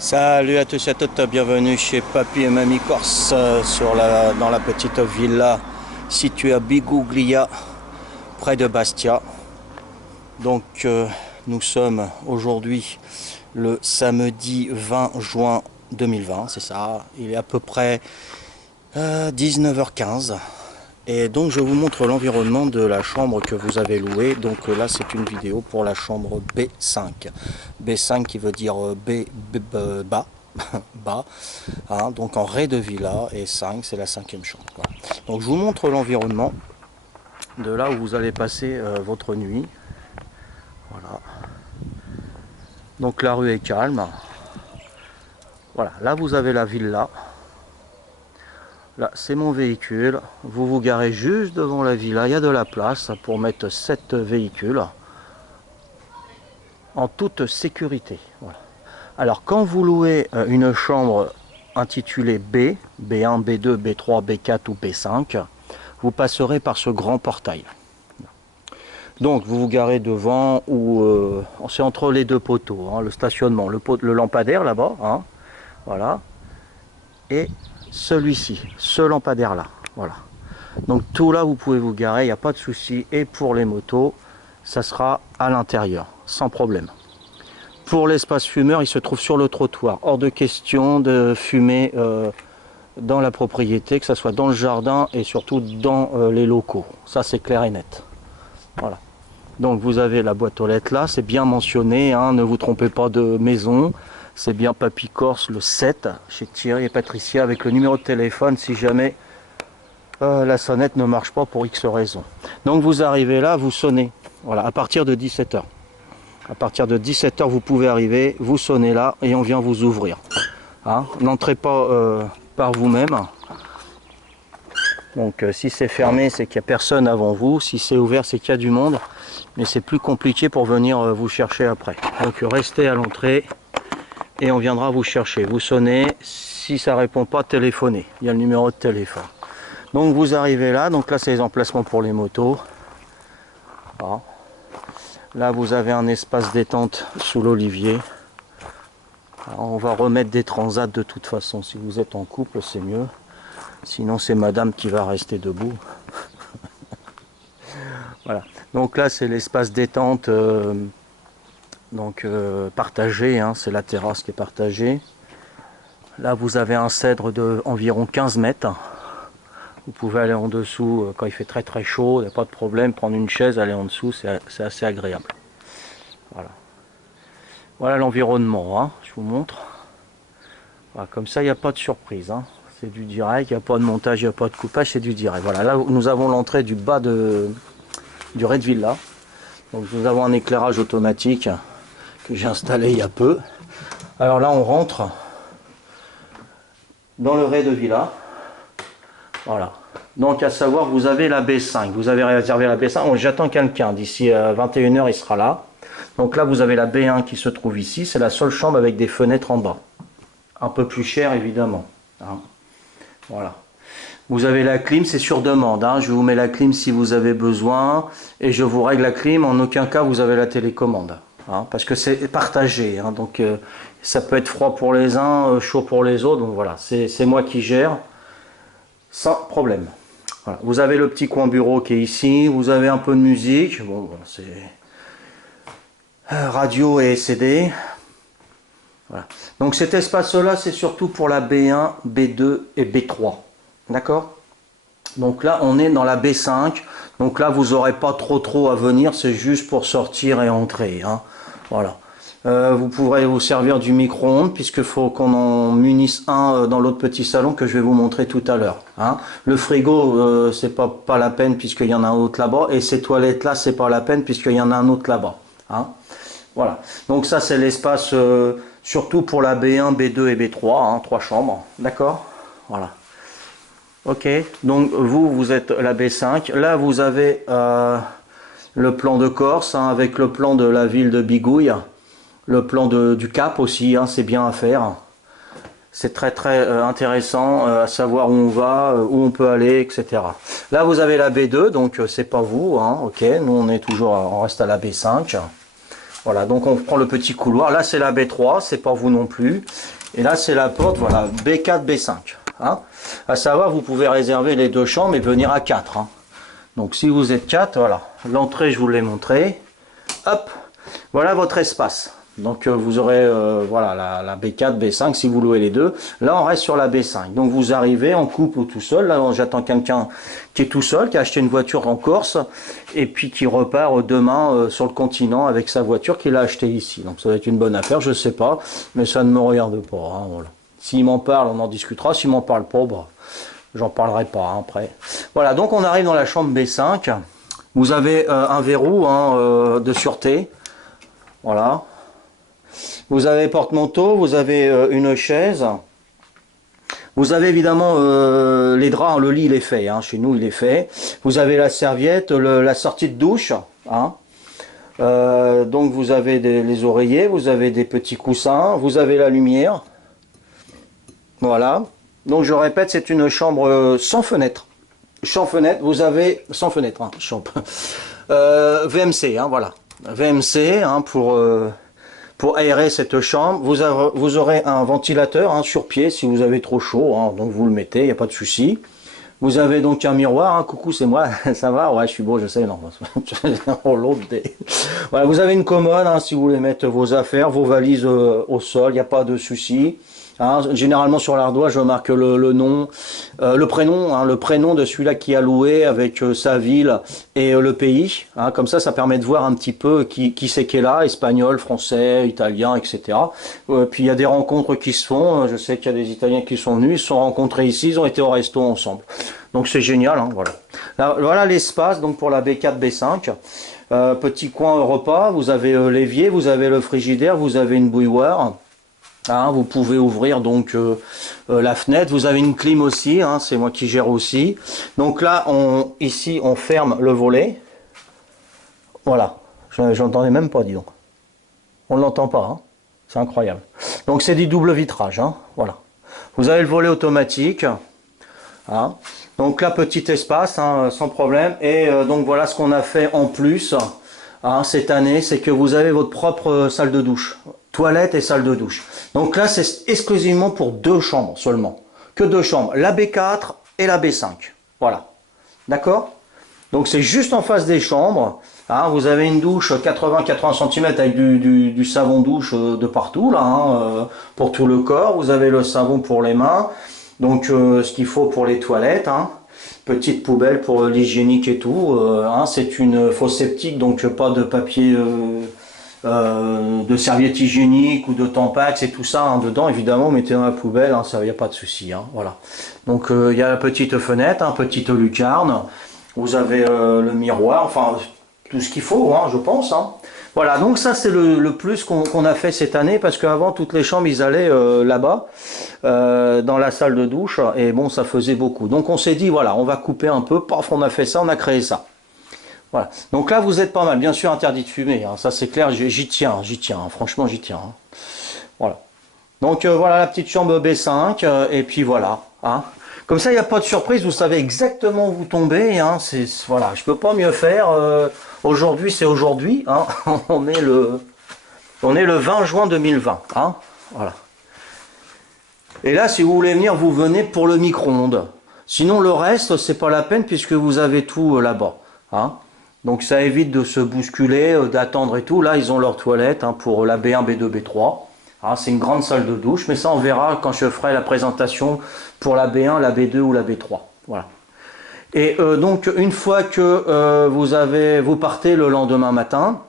Salut à tous et à toutes, bienvenue chez Papy et Mamie Corse dans la petite villa située à Biguglia, près de Bastia. Donc nous sommes aujourd'hui le samedi 20 juin 2020, c'est ça, il est à peu près 19h15. Et donc je vous montre l'environnement de la chambre que vous avez louée. Donc là c'est une vidéo pour la chambre B5. B5 qui veut dire bas, bas, hein, donc en rez de villa, et 5 c'est la cinquième chambre. Voilà. Donc je vous montre l'environnement de là où vous allez passer votre nuit. Voilà. Donc la rue est calme. Voilà, là vous avez la villa. Là, c'est mon véhicule. Vous vous garez juste devant la villa. Il y a de la place pour mettre 7 véhicules en toute sécurité. Voilà. Alors, quand vous louez une chambre intitulée B, B1, B2, B3, B4 ou B5, vous passerez par ce grand portail. Donc, vous vous garez devant ou c'est entre les deux poteaux, hein, le stationnement, le lampadaire là-bas, hein, voilà, et celui-ci, ce lampadaire là, voilà. Donc tout là vous pouvez vous garer, il n'y a pas de souci. Et pour les motos, ça sera à l'intérieur, sans problème. Pour l'espace fumeur, il se trouve sur le trottoir. Hors de question de fumer dans la propriété, que ce soit dans le jardin et surtout dans les locaux. Ça c'est clair et net. Voilà. Donc vous avez la boîte aux lettres là, c'est bien mentionné, hein, ne vous trompez pas de maison. C'est bien Papy Corse le 7 chez Thierry et Patricia avec le numéro de téléphone si jamais la sonnette ne marche pas pour X raison. Donc vous arrivez là, vous sonnez. Voilà, à partir de 17h. À partir de 17h, vous pouvez arriver, vous sonnez là et on vient vous ouvrir. Hein, n'entrez pas par vous-même. Donc si c'est fermé, c'est qu'il n'y a personne avant vous. Si c'est ouvert, c'est qu'il y a du monde. Mais c'est plus compliqué pour venir vous chercher après. Donc restez à l'entrée. Et on viendra vous chercher. Vous sonnez, si ça répond pas, téléphonez. Il y a le numéro de téléphone. Donc vous arrivez là, donc là c'est les emplacements pour les motos. Voilà. Là vous avez un espace détente sous l'olivier. On va remettre des transats de toute façon. Si vous êtes en couple, c'est mieux. Sinon c'est madame qui va rester debout. Voilà. Donc là c'est l'espace détente. Donc partagé, hein, c'est la terrasse qui est partagée. Là vous avez un cèdre de environ 15 mètres. Vous pouvez aller en dessous quand il fait très très chaud, il n'y a pas de problème, prendre une chaise, aller en dessous, c'est assez agréable. Voilà, voilà l'environnement, hein, je vous montre. Voilà, comme ça il n'y a pas de surprise, hein. C'est du direct, il n'y a pas de montage, il n'y a pas de coupage, c'est du direct. Voilà, là nous avons l'entrée du bas du Red Villa. Donc nous avons un éclairage automatique que j'ai installé il y a peu. Alors là on rentre dans le Red Villa. Voilà. Donc à savoir, vous avez la B5. Vous avez réservé la B5. J'attends quelqu'un. D'ici 21h, il sera là. Donc là, vous avez la B1 qui se trouve ici. C'est la seule chambre avec des fenêtres en bas. Un peu plus cher, évidemment. Hein. Voilà. Vous avez la clim, c'est sur demande. Hein. Je vous mets la clim si vous avez besoin. Et je vous règle la clim. En aucun cas, vous avez la télécommande. Hein, parce que c'est partagé. Hein. Donc ça peut être froid pour les uns, chaud pour les autres. Donc voilà, c'est moi qui gère. Sans problème. Voilà. Vous avez le petit coin bureau qui est ici, vous avez un peu de musique, bon, c'est radio et CD. Voilà. Donc cet espace-là, c'est surtout pour la B1, B2 et B3. D'accord? Donc là, on est dans la B5. Donc là, vous n'aurez pas trop à venir, c'est juste pour sortir et entrer. Hein. Voilà. Vous pourrez vous servir du micro-ondes puisqu'il faut qu'on en munisse un dans l'autre petit salon que je vais vous montrer tout à l'heure. Hein. Le frigo, c'est pas la peine puisqu'il y en a un autre là-bas. Et ces toilettes là, c'est pas la peine puisqu'il y en a un autre là-bas. Hein. Voilà. Donc ça, c'est l'espace surtout pour la B1, B2 et B3. Hein, 3 chambres. D'accord? Voilà. Ok. Donc vous êtes la B5. Là, vous avez le plan de Corse hein, avec le plan de la ville de Bigouille. Le plan du Cap aussi, hein, c'est bien à faire. C'est très intéressant à savoir où on va, où on peut aller, etc. Là vous avez la B2, donc c'est pas vous, hein, ok. Nous on est toujours, on reste à la B5. Voilà, donc on prend le petit couloir. Là, c'est la B3, c'est pas vous non plus. Et là, c'est la porte, voilà, B4, B5. Hein. À savoir, vous pouvez réserver les 2 chambres et venir à 4. Hein. Donc, si vous êtes 4, voilà. L'entrée, je vous l'ai montré. Hop, voilà votre espace. Donc, vous aurez voilà, la B4, B5 si vous louez les 2. Là, on reste sur la B5. Donc, vous arrivez en couple ou tout seul. Là, j'attends quelqu'un qui est tout seul, qui a acheté une voiture en Corse et puis qui repart demain sur le continent avec sa voiture qu'il a achetée ici. Donc, ça va être une bonne affaire, je sais pas, mais ça ne me regarde pas. Hein, voilà. S'il m'en parle, on en discutera. S'il m'en parle pas, bah, j'en parlerai pas hein, après. Voilà, donc on arrive dans la chambre B5. Vous avez un verrou hein, de sûreté. Voilà. Vous avez porte-manteau, vous avez une chaise. Vous avez évidemment les draps, hein, le lit il est fait, hein, chez nous il est fait. Vous avez la serviette, la sortie de douche. Hein. Donc vous avez les oreillers, vous avez des petits coussins, vous avez la lumière. Voilà. Donc je répète, c'est une chambre sans fenêtre. Sans fenêtre, vous avez... Sans fenêtre, hein, chambre. VMC, hein, voilà. VMC, hein, pour aérer cette chambre. Vous aurez un ventilateur hein, sur pied si vous avez trop chaud. Hein, donc vous le mettez, il n'y a pas de souci. Vous avez donc un miroir. Hein, coucou, c'est moi. Ça va? Ouais, je suis beau, je sais. Non, voilà, vous avez une commode hein, si vous voulez mettre vos affaires, vos valises au sol. Il n'y a pas de souci. Hein, généralement sur l'ardoise, je marque le nom, le prénom, hein, le prénom de celui-là qui a loué avec sa ville et le pays. Hein, comme ça permet de voir un petit peu qui c'est qui est là, espagnol, français, italien, etc. Puis il y a des rencontres qui se font. Je sais qu'il y a des Italiens qui sont venus, ils se sont rencontrés ici, ils ont été au resto ensemble. Donc c'est génial, hein, voilà. Là, voilà l'espace donc pour la B4, B5. Petit coin repas, vous avez l'évier, vous avez le frigidaire, vous avez une bouilloire. Hein, vous pouvez ouvrir donc la fenêtre. Vous avez une clim aussi, hein, c'est moi qui gère aussi. Donc là, ici, on ferme le volet. Voilà, j'entendais même pas, dis donc. On ne l'entend pas, hein. C'est incroyable. Donc c'est du double vitrage, hein, voilà. Vous avez le volet automatique. Hein. Donc là, petit espace, hein, sans problème. Et donc voilà ce qu'on a fait en plus hein, cette année, c'est que vous avez votre propre salle de douche. Toilette et salle de douche. Donc là, c'est exclusivement pour 2 chambres seulement. Que 2 chambres. La B4 et la B5. Voilà. D'accord? Donc c'est juste en face des chambres. Hein, vous avez une douche 80-80 cm avec du savon douche de partout, là, hein, pour tout le corps. Vous avez le savon pour les mains. Donc ce qu'il faut pour les toilettes. Hein. Petite poubelle pour l'hygiénique et tout. Hein, c'est une fosse septique, donc pas de papier... de serviettes hygiéniques ou de Tampax et tout ça hein, dedans évidemment mettez dans la poubelle hein, ça y a pas de souci hein, voilà donc il y a la petite fenêtre hein, petite lucarne, vous avez le miroir, enfin tout ce qu'il faut hein, je pense hein. Voilà, donc ça c'est le plus qu'on a fait cette année parce qu'avant toutes les chambres ils allaient là-bas dans la salle de douche et bon ça faisait beaucoup, donc on s'est dit voilà on va couper un peu, paf on a fait ça, on a créé ça. Voilà. Donc là, vous êtes pas mal. Bien sûr, interdit de fumer. Hein. Ça, c'est clair. J'y tiens. Hein. Franchement, j'y tiens. Hein. Voilà. Donc, voilà la petite chambre B5. Et puis, voilà. Hein. Comme ça, il n'y a pas de surprise. Vous savez exactement où vous tombez. Hein. Voilà. Je peux pas mieux faire. Aujourd'hui, c'est aujourd'hui. Hein. on est le 20 juin 2020. Hein. Voilà. Et là, si vous voulez venir, vous venez pour le micro-ondes. Sinon, le reste, c'est pas la peine puisque vous avez tout là-bas. Hein. Donc ça évite de se bousculer, d'attendre et tout. Là, ils ont leur toilette hein, pour la B1, B2, B3. Hein, c'est une grande salle de douche, mais ça on verra quand je ferai la présentation pour la B1, la B2 ou la B3. Voilà. Et donc une fois que vous partez le lendemain matin,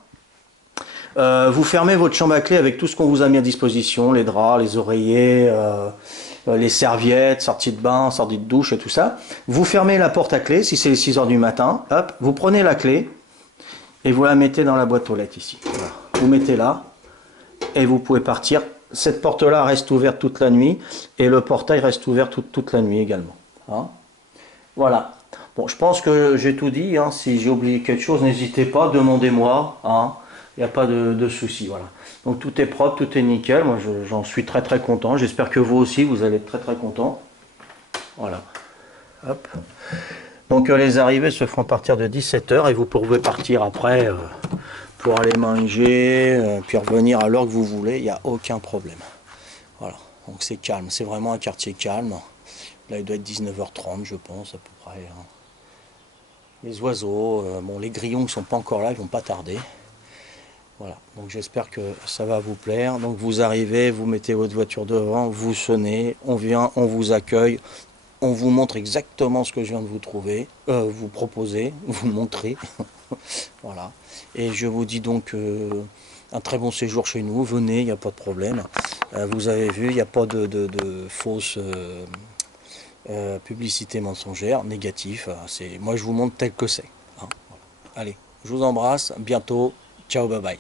vous fermez votre chambre à clé avec tout ce qu'on vous a mis à disposition, les draps, les oreillers, les serviettes, sortie de bain, sortie de douche et tout ça. Vous fermez la porte à clé si c'est les 6 h du matin. Hop, vous prenez la clé et vous la mettez dans la boîte aux lettres ici. Voilà. Vous mettez là et vous pouvez partir. Cette porte-là reste ouverte toute la nuit et le portail reste ouvert toute la nuit également. Hein, voilà. Bon, je pense que j'ai tout dit. Hein. Si j'ai oublié quelque chose, n'hésitez pas, demandez-moi. Hein. Il n'y a pas de souci, voilà. Donc tout est propre, tout est nickel. Moi, j'en suis très très content. J'espère que vous aussi, vous allez être très très content. Voilà. Hop. Donc les arrivées se feront à partir de 17 h et vous pouvez partir après pour aller manger, puis revenir à l'heure que vous voulez, il n'y a aucun problème. Voilà, donc c'est calme, c'est vraiment un quartier calme. Là il doit être 19h30 je pense à peu près. Hein. Les oiseaux, bon les grillons qui sont pas encore là, ils vont pas tarder. Voilà, donc j'espère que ça va vous plaire. Donc vous arrivez, vous mettez votre voiture devant, vous sonnez, on vient, on vous accueille, on vous montre exactement ce que je viens de vous trouver, vous proposer, vous montrer. Voilà. Et je vous dis donc un très bon séjour chez nous. Venez, il n'y a pas de problème. Vous avez vu, il n'y a pas de fausse publicité mensongère, négatif. Moi, je vous montre tel que c'est. Hein. Voilà. Allez, je vous embrasse. Bientôt. Ciao, bye bye.